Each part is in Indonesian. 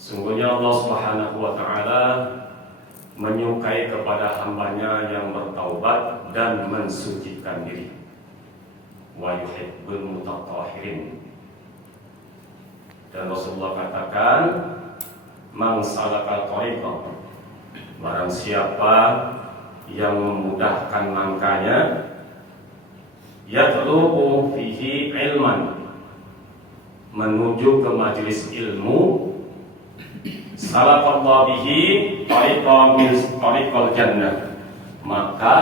Sungguhnya Allah Subhanahu wa Ta'ala menyukai kepada hambanya yang bertaubat dan mensucikan diri. Wa yuhibbul mutatahhirin. Dan Rasulullah katakan, man salaka thariqan, barang siapa yang memudahkan langkahnya, yatlubu fihi ilman, menuju ke majelis ilmu, salakallahu bihi thariqan min thariqal jannah, maka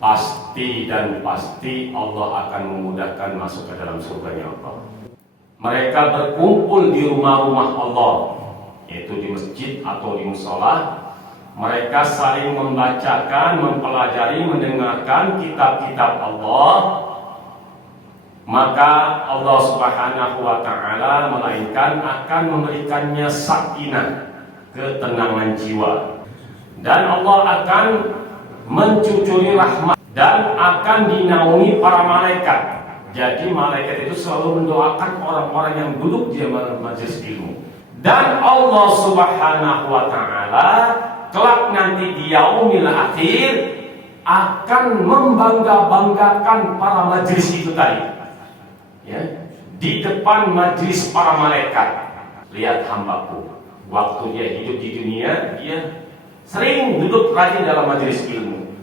pasti Allah akan memudahkan masuk ke dalam surganya Allah. Mereka berkumpul di rumah-rumah Allah, yaitu di masjid atau di mushola. Mereka saling membacakan, mempelajari, mendengarkan kitab-kitab Allah. Maka Allah Subhanahu wa Ta'ala melainkan akan memberikannya sakinah, ketenangan jiwa. Dan Allah akan mencucuri rahmat dan akan dinaungi para malaikat. Jadi malaikat itu selalu mendoakan orang-orang yang duduk di majelis ilmu. Dan Allah Subhanahu wa Ta'ala kelak nanti di yaumil akhir akan membangga-banggakan para majelis itu tadi, ya, di depan majelis para malaikat. Lihat hambaku, waktu dia hidup di dunia, dia sering duduk rajin dalam majelis ilmu.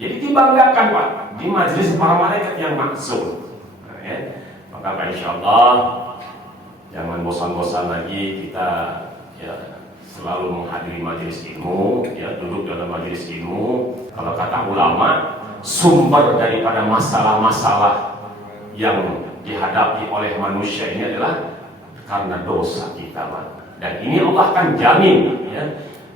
Jadi dibanggakan Pak, di majelis para malaikat yang maksum. Ya. Maka insyaallah jangan bosan-bosan lagi kita selalu menghadiri majelis ilmu, duduk dalam majelis ilmu. Kalau kata ulama, sumber daripada masalah-masalah yang dihadapi oleh manusia ini adalah karena dosa kita, Pak. Dan ini Allah akan jamin,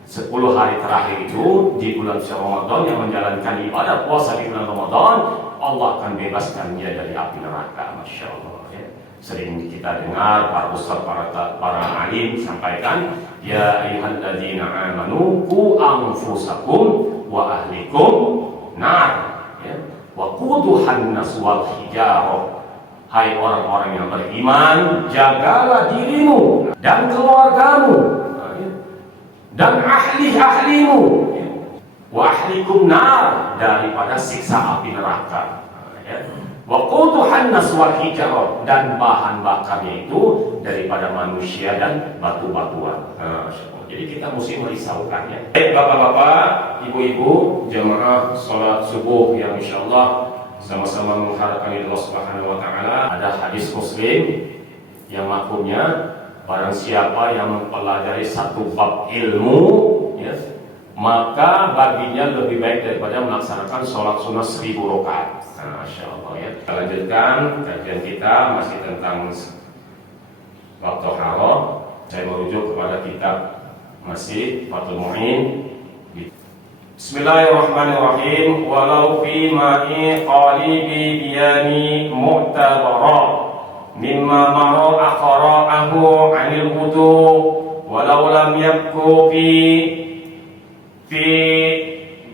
10 hari terakhir itu di bulan Ramadan yang menjalankan ibadah puasa di bulan Ramadan, Allah akan bebaskan dia dari api neraka. Masya Allah. Sering kita dengar para ustaz, para alim sampaikan, ya ayyuhalladzina amanu qu anfusakum wa ahlikum nar, wa quduhan nas wal hijarah. Hai orang-orang yang beriman, jagalah dirimu dan keluargamu dan ahli-ahlimu, wa ahlikum nar, daripada siksa api neraka. Wa quduhan nas wal hijarah, dan bahan bakarnya itu daripada manusia dan batu-batuan. Jadi kita mesti merisaukannya. Baik bapak-bapak, ibu-ibu, jemaah salat subuh yang insyaallah sama-sama mengharapkan Allah Subhanahu wa Ta'ala. Ada hadis Muslim yang maksudnya, barang siapa yang mempelajari satu bab ilmu, maka baginya lebih baik daripada melaksanakan sholat sunnah 1000 rakaat. Masya Allah, ya. Kita lanjutkan kajian kita masih tentang bab Thaharah. Saya merujuk kepada kitab masih Fathul Mu'in. Bismillahirrahmanirrahim. Walau fi ma'i qalibi biyani mu'tabara mimma mara akhara'ahu 'anil wudu walau lam yabku fi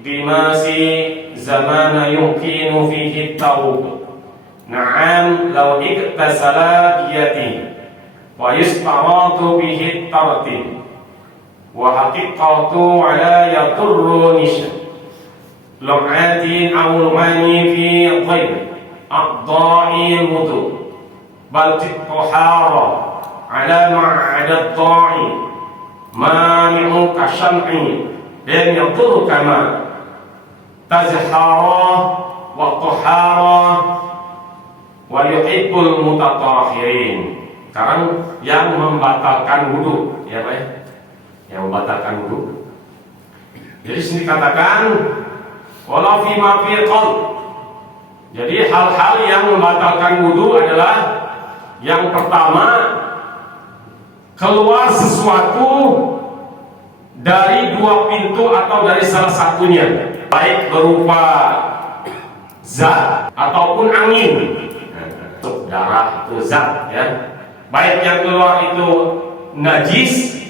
dimasi zamana yumkinu fihi tawb. Na'am law iktasala biyati wa yustaratu bihi tartib wa haqiqatu ala yadurru nisha lum'atin aw lumani fi ghayb a'dha'i wudu bal tihara ala ma'adad dha'i mani'u kasyam'i dan yadur kama tazhara wa tahara wa yuhibbul mutatahhirin. Sekarang yang membatalkan wudu, ya Pak, yang membatalkan wudu. Jadi sini katakan walau fi ma fi qalb. Jadi hal-hal yang membatalkan wudu adalah yang pertama, keluar sesuatu dari dua pintu atau dari salah satunya, baik berupa zat ataupun angin. Darah itu zat, ya. Baik yang keluar itu najis.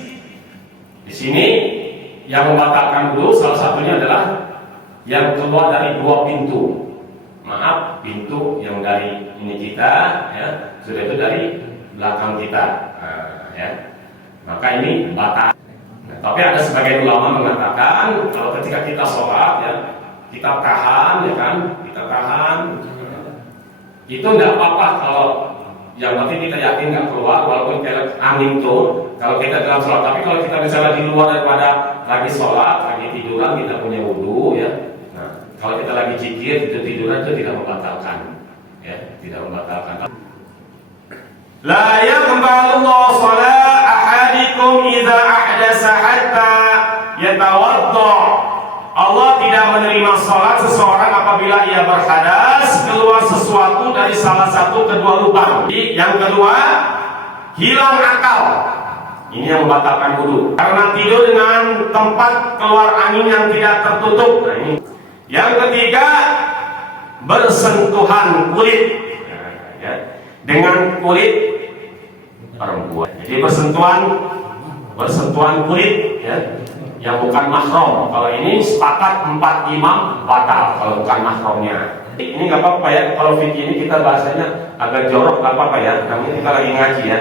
Di sini yang membatalkan wudu salah satunya adalah yang keluar dari dua pintu. Maaf, pintu yang dari ini kita, ya, sudah itu dari belakang kita, ya. maka ini batal. Nah, tapi ada sebagian ulama mengatakan kalau ketika kita sholat ya, kita tahan ya kan, kita tahan, itu tidak apa-apa kalau yang penting kita yakin nggak keluar walaupun kita angin tuh kalau kita dalam sholat. Tapi kalau kita misalnya di luar daripada lagi sholat, lagi tiduran, kita punya wudhu ya. Nah, kalau kita lagi zikir, itu tiduran itu tidak membatalkan, ya, tidak membatalkan. La yaqbalu shalat ahadikum idza ahdasa hatta yatawadda. Allah tidak menerima salat seseorang apabila ia berhadas keluar sesuatu dari salah satu kedua lubang. Yang kedua, hilang akal. Ini yang membatalkan wudu. Karena tidur dengan tempat keluar angin yang tidak tertutup. Nah, ini. Yang ketiga, bersentuhan kulit. Nah, ya. Dengan kulit perempuan. Jadi bersentuhan kulit ya, yang bukan mahram. Kalau ini sepakat 4 imam batal kalau bukan mahramnya. Ini nggak apa-apa ya. Kalau fikih ini kita bahasanya agak jorok, nggak apa-apa ya. Namanya kita lagi ngaji ya.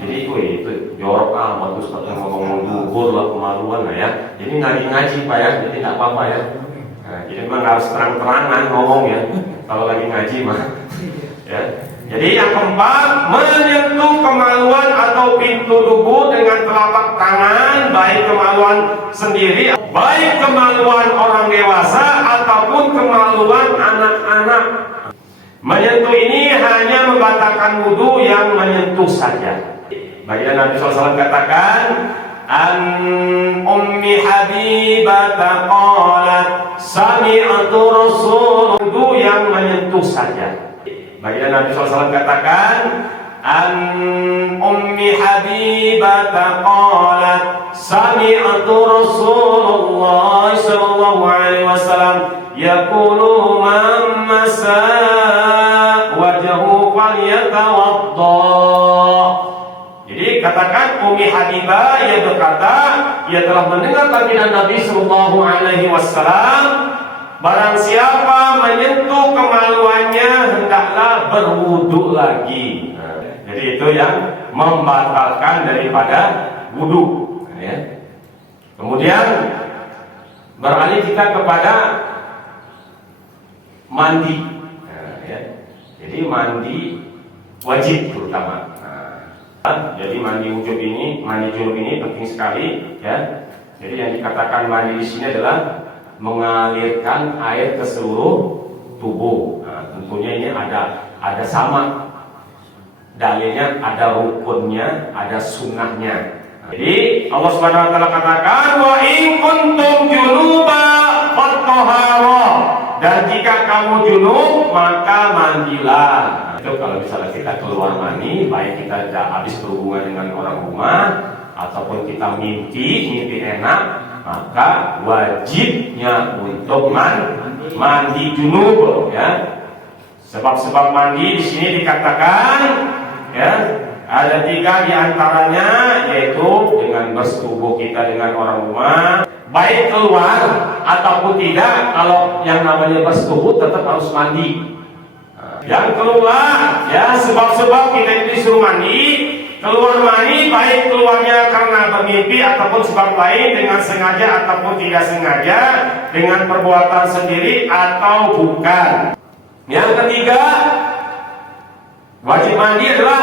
Jadi itu jorok bagus atau ngomong duhur lah, kemaluan lah ya. Jadi ngaji Pak ya. Jadi nggak apa-apa ya. Nah, jadi memang harus terang-terangan ngomong ya. Kalau lagi ngaji mah ya. Jadi yang keempat, menyentuh kemaluan atau pintu tubuh dengan telapak tangan, baik kemaluan sendiri, baik kemaluan orang dewasa ataupun kemaluan anak-anak. Menyentuh ini hanya membatalkan wudu yang menyentuh saja. Baginda Nabi SAW katakan, An Ummi Habibah qalat sami'tu Rasul, wudu yang menyentuh saja. Baginda Nabi SAW katakan, An Ummi Habibah qalat sami'tu Rasulullah sallallahu alaihi wasallam yaqulu man masa wajhahu falyatawadda. Jadi katakan Ummi Habibah, ia berkata, ia telah mendengar baginda Nabi sallallahu alaihi wasallam, barang siapa menyentuh kemaluannya hendaklah berwudu lagi. Nah, jadi itu yang membatalkan daripada wudu. Ya. Kemudian beralih kita kepada mandi. Nah, ya. Jadi mandi wajib terutama. Nah, jadi mandi wujub ini, mandi junub ini penting sekali. Ya. Jadi yang dikatakan mandi di sini adalah mengalirkan air ke seluruh tubuh. Nah, tentunya ini ada sama dalilnya, ada rukunnya, ada sunnahnya. Jadi Allah Subhanahu wa taala katakan, wa in kuntum junuba fathahara, dan jika kamu junub maka mandilah. Nah, itu kalau misalnya kita keluar mani, baik kita habis berhubungan dengan orang rumah ataupun kita mimpi enak, maka wajibnya untuk mandi junub ya. Sebab-sebab mandi di sini dikatakan ya, ada 3 diantaranya, yaitu dengan bersetubuh kita dengan orang rumah, baik keluar ataupun tidak. Kalau yang namanya bersetubuh tetap harus mandi. Nah, yang keluar ya, sebab-sebab kita itu disuruh mandi. Keluar mani, baik keluarnya karena bermimpi ataupun sebab lain, dengan sengaja ataupun tidak sengaja, dengan perbuatan sendiri atau bukan. Yang ketiga, wajib mandi adalah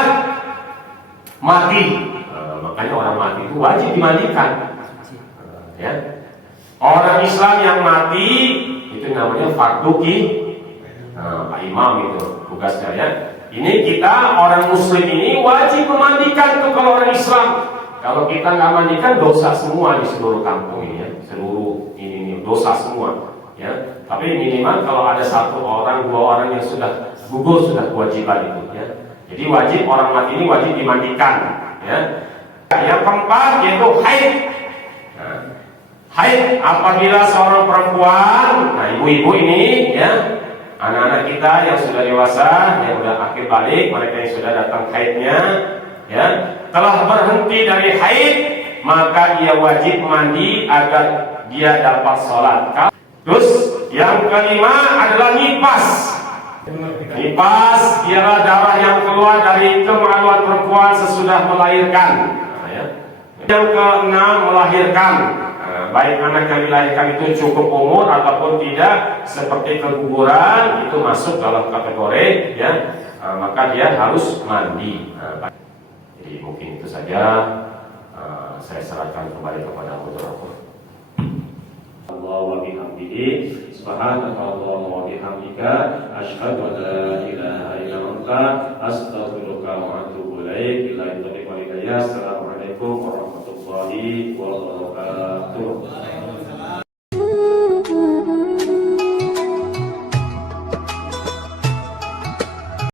mati. Makanya orang mati itu wajib dimandikan. Ya. Orang Islam yang mati itu namanya fardu Pak Imam itu tugasnya ya. Ini kita orang muslim ini wajib memandikan tuh kalau orang Islam. Kalau kita nggak mandikan, dosa semua di seluruh kampung ini ya. Seluruh ini dosa semua ya. Tapi minimal kalau ada 1 orang, 2 orang yang sudah gugur, sudah kewajiban itu ya. Jadi wajib orang mati ini wajib dimandikan ya. Yang keempat yaitu haid. Nah, haid apabila seorang perempuan, nah ibu-ibu ini ya, anak-anak kita yang sudah dewasa, yang sudah akhir balik, mereka yang sudah datang haidnya, ya, telah berhenti dari haid, maka ia wajib mandi agar dia dapat sholat. Terus yang kelima adalah nifas. Nifas ialah darah yang keluar dari kemaluan perempuan sesudah melahirkan. Nah, ya. Yang keenam, melahirkan. Baik anak yang dilahirkan itu cukup umur ataupun tidak, seperti keguguran, itu masuk dalam kategori ya, maka dia harus mandi. Jadi mungkin itu saja, saya serahkan kembali kepada moderator. Allah wa bihamdihi, subhanakallahumma wa bihamdika, asyhadu an la ilaha illa anta, astaghfiruka wa atubu ilaik. Assalamualaikum warahmatullahi wabarakatuh.